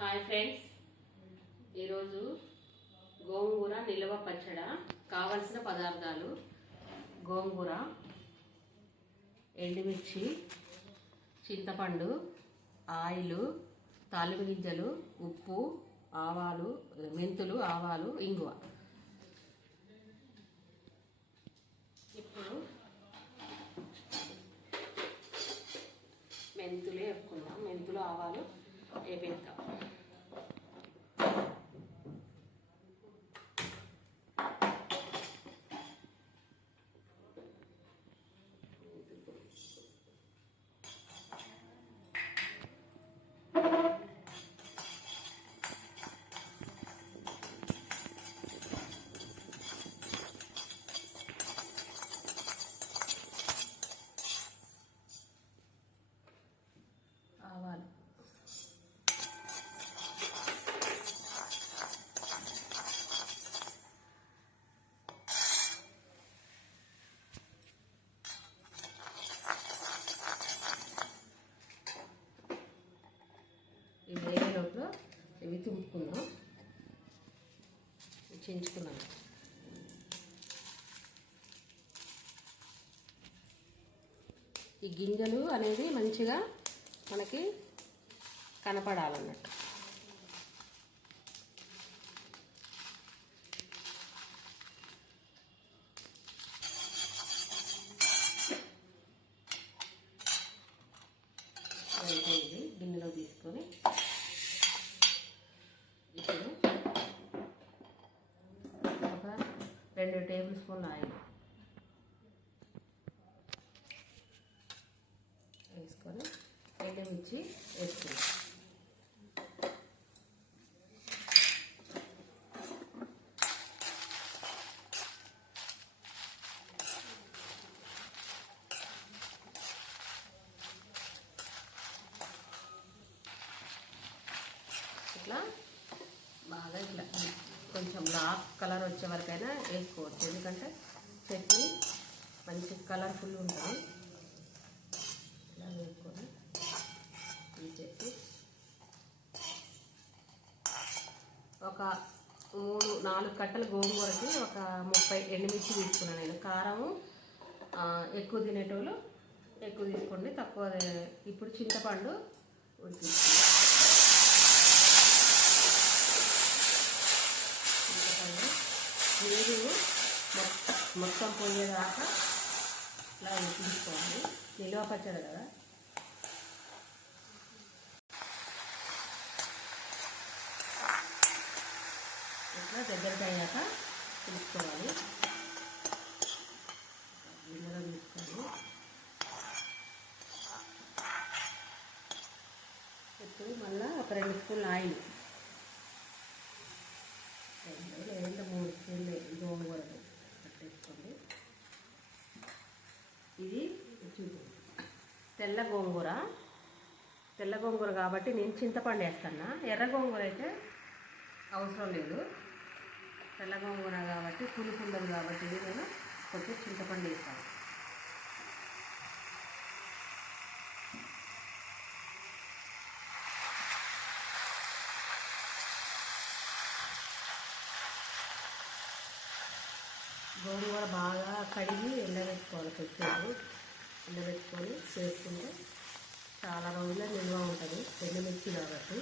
Hi friends, ఈరోజు గోంగూర నిల్వ పచ్చడి. కావలసిన పదార్థాలు: గోంగూర, ఎండుమిర్చి, చింతపండు, ఆయిల్, తాలింపు గింజలు, ఉప్పు, ఆవాలు, మెంతులు, ఆవాలు, ఇంగువ. ఇప్పుడు మెంతులు వేపుకుందాం. మెంతులు, ఆవాలు వేపేద్దాం. ఇవి వేగేలోపు ఇవి తుంపుకుందాం. చించుకున్నాను. ఈ గింజలు అనేది మంచిగా మనకి కనపడాలన్నట్టు. ఇది గిన్నెలో తీసుకొని ఇప్పుడు ఒక 2 టేబుల్ స్పూన్ల ఆయిల్ వేసుకొని ఎండుమిర్చి వేసుకుంటాం. ఇట్లా బాగా ఇట్లా కొంచెం డార్క్ కలర్ వచ్చే వరకైనా వేసుకోవచ్చు, ఎందుకంటే చట్నీ మంచి కలర్ఫుల్ ఉంటుంది. ఇలా వేసుకొని తీసేసి ఒక 3-4 కట్టల గోంగూరకి ఒక 30 ఎండుమిర్చి తీసుకున్నాను నేను. కారము ఎక్కువ తినేటోళ్ళు ఎక్కువ తీసుకోండి, తక్కువ. ఇప్పుడు చింతపండు ఉడికించుకోండి. నీరు మొత్తం పోయేదాకా ఇలా ఉడికించుకోవాలి. నిల్వ పచ్చడి కదా. ఇట్లా దగ్గరికి అయ్యాక తీసుకోవాలి. గిన్నెలో తీసుకోవాలి. ఇప్పుడు మళ్ళీ ఒక 2 స్పూన్ల ఆయిల్, లేదంటే 3 స్పూన్లు గోంగూర పట్టేసుకోండి. ఇది తెల్ల గోంగూర కాబట్టి నేను చింతపండు వేస్తాను. ఎర్ర గోంగూర అయితే అవసరం లేదు. తెల్ల గోంగూర కాబట్టి పులుపు ఉండదు కాబట్టి నేను కొంచెం చింతపండు వేస్తాను. గోంగూర బాగా కడిగి ఎండబెట్టుకోవాలి. కొంచెం ఎండబెట్టుకొని చేసుకుంటే చాలా రోజుల నిల్వ ఉంటుంది, ఎండుమిర్చి కాబట్టి.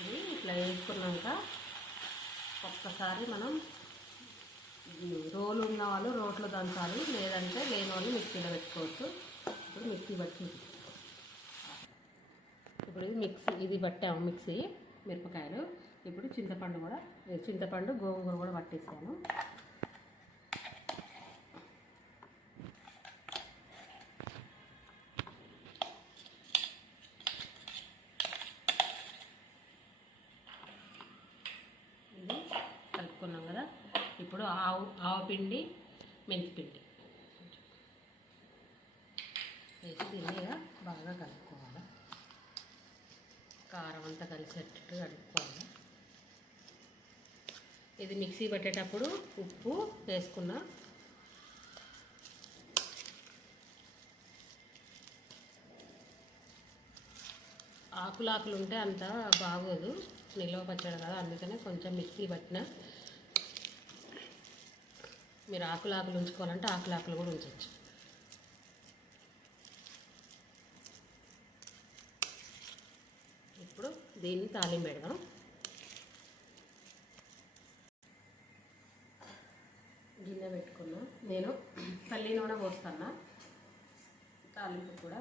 ఇది ఇట్లా వేసుకున్నాక ఒక్కసారి మనం రోలు ఉన్న వాళ్ళు రోట్లో దంచాలి, లేదంటే లేని వాళ్ళు మిక్సీలో పెట్టుకోవచ్చు. ఇప్పుడు మిక్సీ బట్టి ఇప్పుడు ఇది పట్టాము మిక్సీ మిరపకాయలు. ఇప్పుడు చింతపండు గోంగూర కూడా పట్టేసాను. ఇప్పుడు ఆవపిండి, మెంతిపిండి వేసి దీన్ని బాగా కలుపుకోవాలి. కారం అంతా కలిసేటట్టు కలుపుకోవాలి. ఇది మిక్సీ పట్టేటప్పుడు ఉప్పు వేసుకున్నా. ఆకులు ఉంటే అంత బాగోదు, నిల్వ పచ్చడి కదా, అందుకనే కొంచెం మిక్సీ పట్టిన. మీరు ఆకులు ఉంచుకోవాలంటే ఆకులు కూడా ఉంచవచ్చు. ఇప్పుడు దీన్ని తాలింపు పెడదాం. గిన్నె పెట్టుకున్నా. నేను పల్లి నూనె పోస్తున్నా తాలింపు కూడా.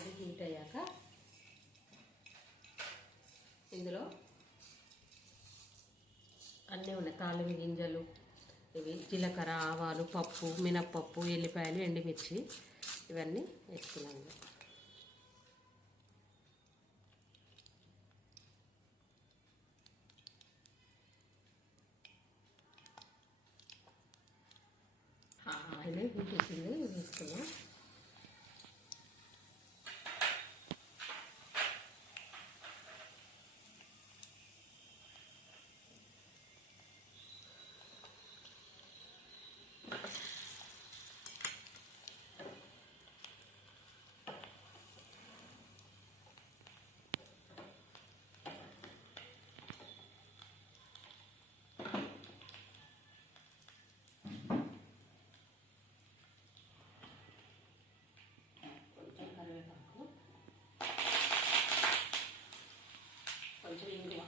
ఇది హీట్ అయ్యాక ఇందులో అన్నీ ఉన్నాయి. తాలింపు గింజలు, ఇవి జీలకర్ర, ఆవాలు, పప్పు, మినప్పప్పు, ఎల్లిపాయలు, ఎండుమిర్చి ఇవన్నీ వేసుకున్నాను. ఆయిల్ వేసేసింది, వేసుకున్నాం. కొంచెం ఇంగువ,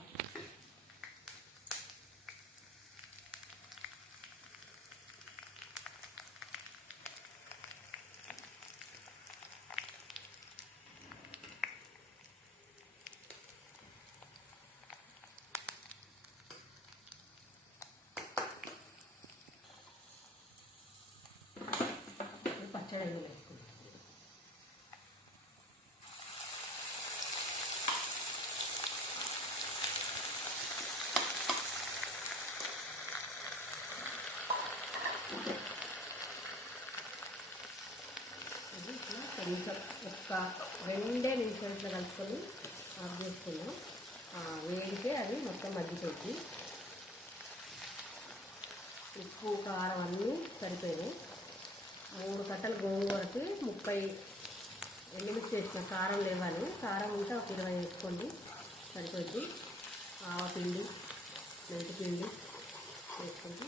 పచ్చడి వేసుకుంటాం. కొంచెం ఒక్క 2 నిమిషాలు కలుపుకొని ఆఫ్ చేసుకున్నాం. వేడితే అది మొత్తం మగ్గిపోయింది. ఉప్పు, కారం అన్నీ సరిపోయినాయి. 3 కట్టలు గోంగూరకి 30 ఎండుమిర్చి వేసిన. కారం లేవాలి, కారం ఉంటే ఒక 20 వేసుకోండి, సరిపోద్ది. ఆవపిండి, మెంతిపిండి వేసుకుంటే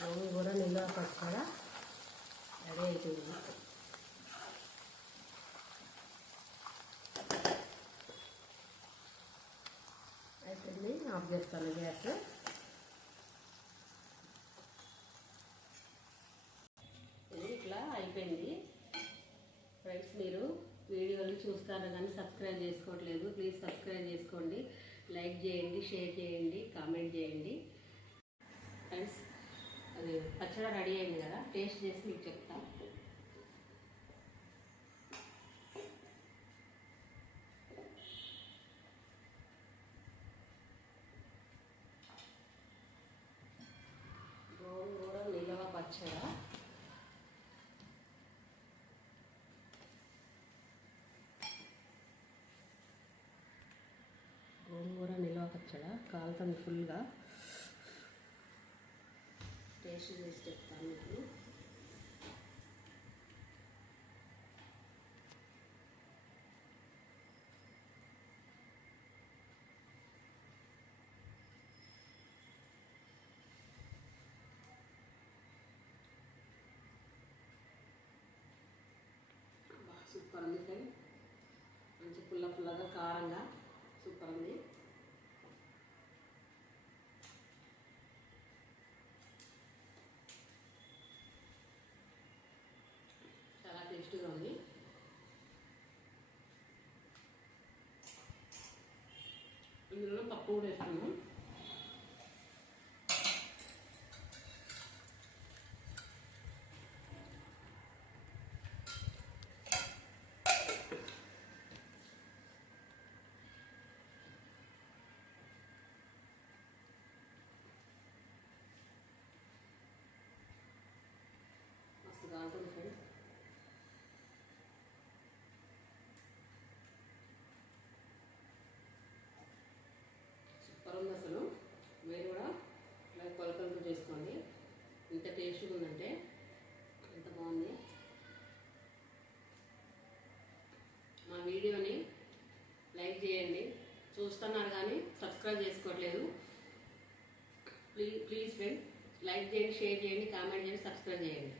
గోంగూర నిల్వ పచ్చడి రెడీ అయిపోయింది. అయిపోయింది, ఆఫ్ చేస్తాను గ్యాస్. ఇది ఇట్లా అయిపోయింది. ఫ్రెండ్స్, మీరు వీడియోలు చూస్తారు కానీ సబ్స్క్రైబ్ చేసుకోవట్లేదు. ప్లీజ్ సబ్స్క్రైబ్ చేసుకోండి, లైక్ చేయండి, షేర్ చేయండి, కామెంట్ చేయండి. ఫ్రెండ్స్, అది పచ్చడి రెడీ అయింది కదా, టేస్ట్ చేసి మీకు చెప్తాను. గోంగూర నిల్వ పచ్చడి. గోంగూర నిల్వ పచ్చడి కాలుతుంది ఫుల్గా. టేస్ట్ చేసి చెప్తాను మీకు. సూపర్ ఉంది ఫ్రెండ్, మంచి పుల్లగా కారంగా సూపర్ ఉంది. చాలా టేస్టీగా ఉంది. ఇందులో పప్పు కూడా వేసుకున్నాం. ఎంత టేస్ట్గా ఉందంటే ఎంత బాగుంది. మా వీడియోని లైక్ చేయండి. చూస్తున్నారు కానీ సబ్స్క్రైబ్ చేసుకోవట్లేదు. ప్లీజ్ ఫ్రెండ్ లైక్ చేయండి, షేర్ చేయండి, కామెంట్ చేయండి, సబ్స్క్రైబ్ చేయండి.